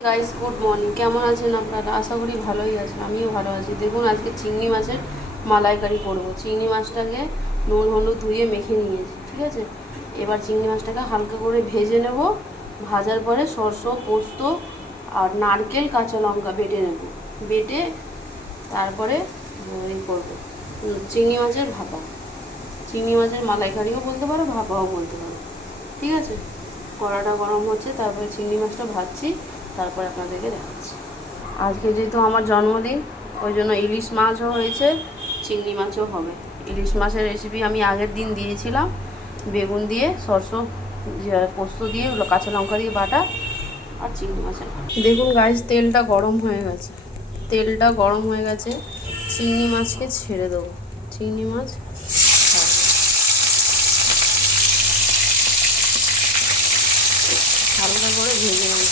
Guys good morning, কেমন আছেন আপনারা? আশা করি ভালোই আছেন, আমিও ভালো আছি। দেখুন আজকে চিংড়ি মাছের মালাইকারি করবো। চিংড়ি মাছটাকে নুন হলুদ ধুয়ে মেখে নিয়েছি, ঠিক আছে। এবার চিংড়ি মাছটাকে হালকা করে ভেজে নেব। ভাজার পরে সরষে পোস্ত আর নারকেল কাঁচা লঙ্কা বেটে নেব। বেটে তারপরে এই করবো চিংড়ি মাছের ভাপা, চিংড়ি মাছের মালাইকারিও বলতে পারো, ভাপাও বলতে পারো, ঠিক আছে। কড়াটা গরম হচ্ছে, তারপরে চিংড়ি মাছটা ভাজছি, তারপরে আপনাদেরকে দেখাচ্ছি। আজকে যেহেতু আমার জন্মদিন, ওই জন্য ইলিশ মাছও হয়েছে, চিংড়ি মাছও হবে। ইলিশ মাছের রেসিপি আমি আগের দিন দিয়েছিলাম, বেগুন দিয়ে সরষে পোস্ত দিয়ে কাঁচা লঙ্কা দিয়ে বাটা, আর চিংড়ি মাছের। দেখুন গাইস, তেলটা গরম হয়ে গেছে, তেলটা গরম হয়ে গেছে। চিংড়ি মাছকে ছেড়ে দেবো। চিংড়ি মাছ হালকা করে ভেজে নেব।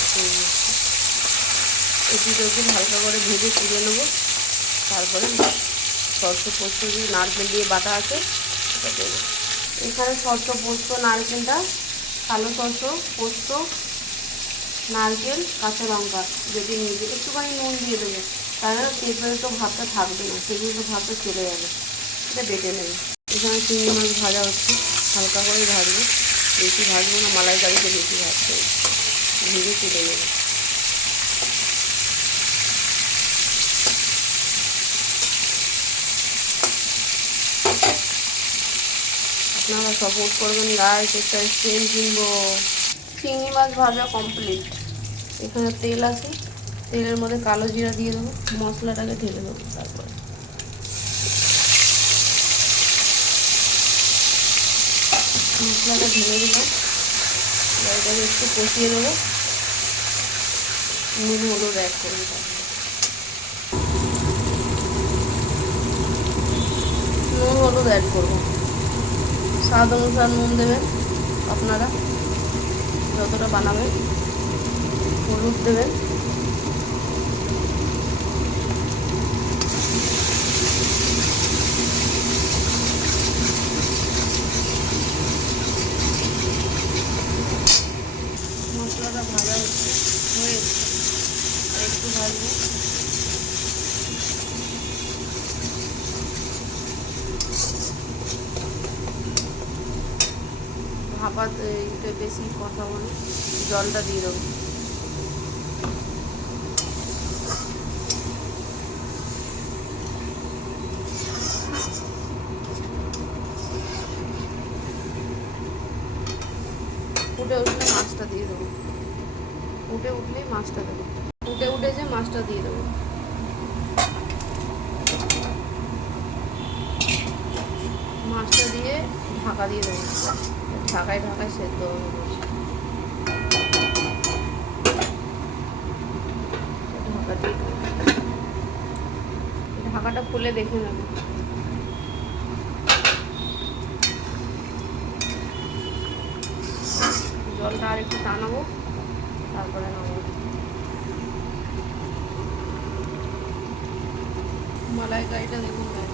এটিটাকে হালকা করে ভেজে তুলে নেবো। তারপরে সরষে পোস্ত দিয়ে নারকেল দিয়ে বাটা আছে সেটা দেবো। এখানে সরষে পোস্ত নারকেলটা, কালো সরষে পোস্ত নারকেল কাঁচা লঙ্কা বেটে নিয়েছি। একটুখানি নুন দিয়ে দেবে, তাহলে তেলপেলে তো ভাতটা থাকবে না, সেগুলো তো ভাতটা চলে যাবে। এটা বেটে নেবে। এখানে চিংড়ি মাছ ভাজা হচ্ছে, হালকা করে ভাজবো, বেশি ভাজবো না, মালাইকারিতে বেশি ভাজতে হবে। ভেজে তুলে নেবে। আপনারা সাপোর্ট করবেন গাইস, একটা স্ট্যান্ড কিনবো। চিংড়ি মাছ ভাজা কমপ্লিট। এখানে তেল আছে, তেলের মধ্যে কালো জিরা দিয়ে দেবো, মশলাটাকে ঢেলে দেবো। তারপরে মশলাটা ঢেলে দিলাম, এটাকে একটু কষিয়ে দেবো। নুন হলুদ অ্যাড করবো, নুন হলুদ অ্যাড করবো। স্বাদ অনুসার নুন দেবেন আপনারা, যতটা বানাবেন। হলুদ দেবেন, মশলাটা ভাজা হচ্ছে, হয়ে একটু ভাজবো। ভাপাতে একটু বেশি কথা বলে জলটা দিয়ে দেবো। ফুটে উঠলে মাছটা দিয়ে দেবো। ফুটে উঠলেই মাছটা দেবো। ফুটে উঠেছে, মাছটা দিয়ে দেবো। মাছটা দিয়ে ঢাকা দিয়ে দেবো। ঢাকায় ঢাকায় সেদ্ধ হবে মাছ। ঢাকা দিয়ে ঢাকাটা খুলে দেখে নেব। জলটা আর একটু টানাবো, তারপরে নামাবো। মালাইকারিটা দেখুন গাইস,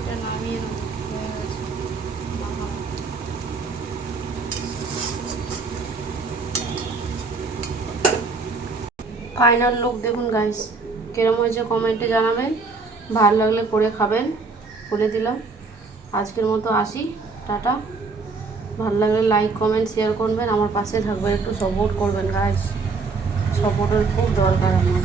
এটা নামিয়ে নেবো। হয়ে গেছে মাখানো। ফাইনাল লুক দেখুন গাইস, কিরম হয়েছে কমেন্টে জানাবেন। ভালো লাগলে করে খাবেন, বলে দিলাম। আজকের মতো আসি, টাটা। ভালো লাগলে লাইক কমেন্ট শেয়ার করবেন, আমার পাশে থাকবেন, একটু সাপোর্ট করবেন গাইস। সাপোর্টের খুব দরকার আমার।